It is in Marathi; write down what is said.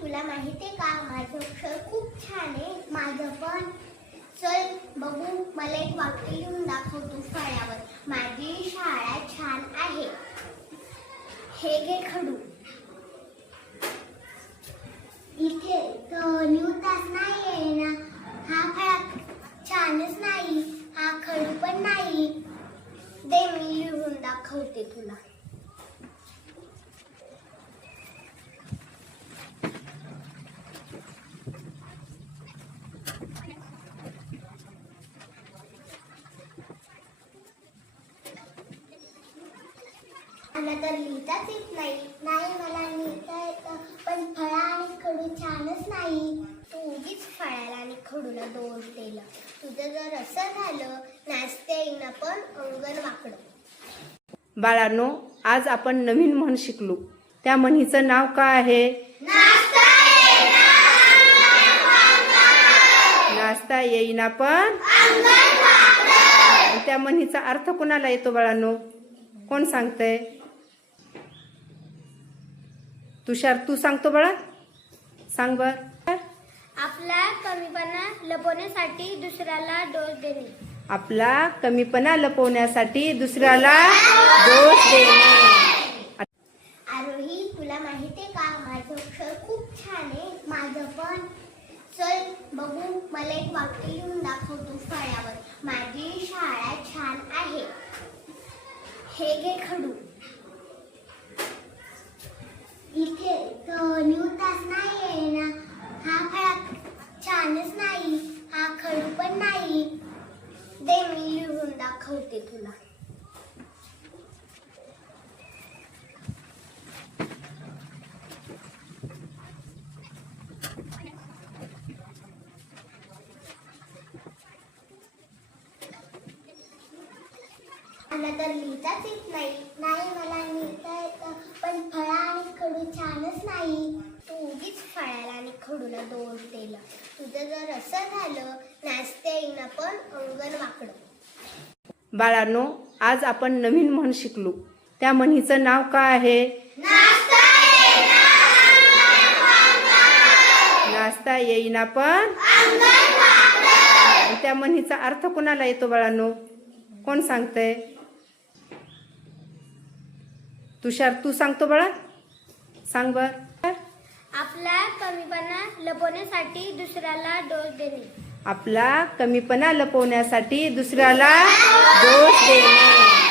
तुला माहिती आहे का माझं अक्षर खूप छान आहे. माझं पण. चल बघू, मला एक वाक्य लिहून दाखव तू फळ्यावर. माझी शाळा छान आहे. हे घे खडू. इथे लिहूताच नाही आहे ना. हा फळा छानच नाही, हा खडू पण नाही. दे मी लिहून दाखवते तुला. मला तर लिहिताच येत नाही. नाही, मला लिहिता येतं, पण फळा आणि खडू छानच नाही. तू उगीच फळाला आणि खडूला दोष दिला. तुझं जर असं झालं, नाचता येईना पण अंगण वाकडं. बाळांनो, आज आपण नवीन म्हण शिकलो. त्या म्हणीचं नाव काय आहे? नाचता येईना पण. त्या म्हणीचा अर्थ कोणाला येतो बाळांनो? कोण सांगतंय? तुषार, तू सांगतो बाळा? सांग बर. आपला कमीपणा लपवण्यासाठी दुसऱ्याला दोष देणे. आपला कमीपणा लपवण्यासाठी दुसऱ्याला दोष देणे. आरोही, तुला माहिती आहे का माझं अक्षर खूप छान आहे. माझं पण. चल बघू, मला एक वाक्य लिहून दाखव तू फळ्यावर. माझी शाळा छान आहे. हे घे खडू. इथे लिहूताच नाही आहे ना. हा फळा छानच नाही, हा खडू पण नाही. दे मी लिहून दाखवते तुला. मला तर लिहिताच येत नाही. नाही, मला लिहिता येतं, पण फळा आणि खडू छानच नाही. तू उगीच फळाला आणि खडूला दोष दिला. तुझं जर असं झालं, नाचता येईना पण अंगण वाकडं. बाळांनो, आज आपण नवीन म्हण शिकलो. त्या म्हणीचं नाव काय आहे? नाचता येईना पण. त्या म्हणीचा अर्थ कोणाला येतो बाळांनो? कोण सांगतंय? तुषार, तू सांगतो बाळा? सांग बर. आपला कमीपणा लपवण्यासाठी दुसऱ्याला दोष देणे. आपला कमीपणा लपवण्यासाठी दुसऱ्याला दोष देणे.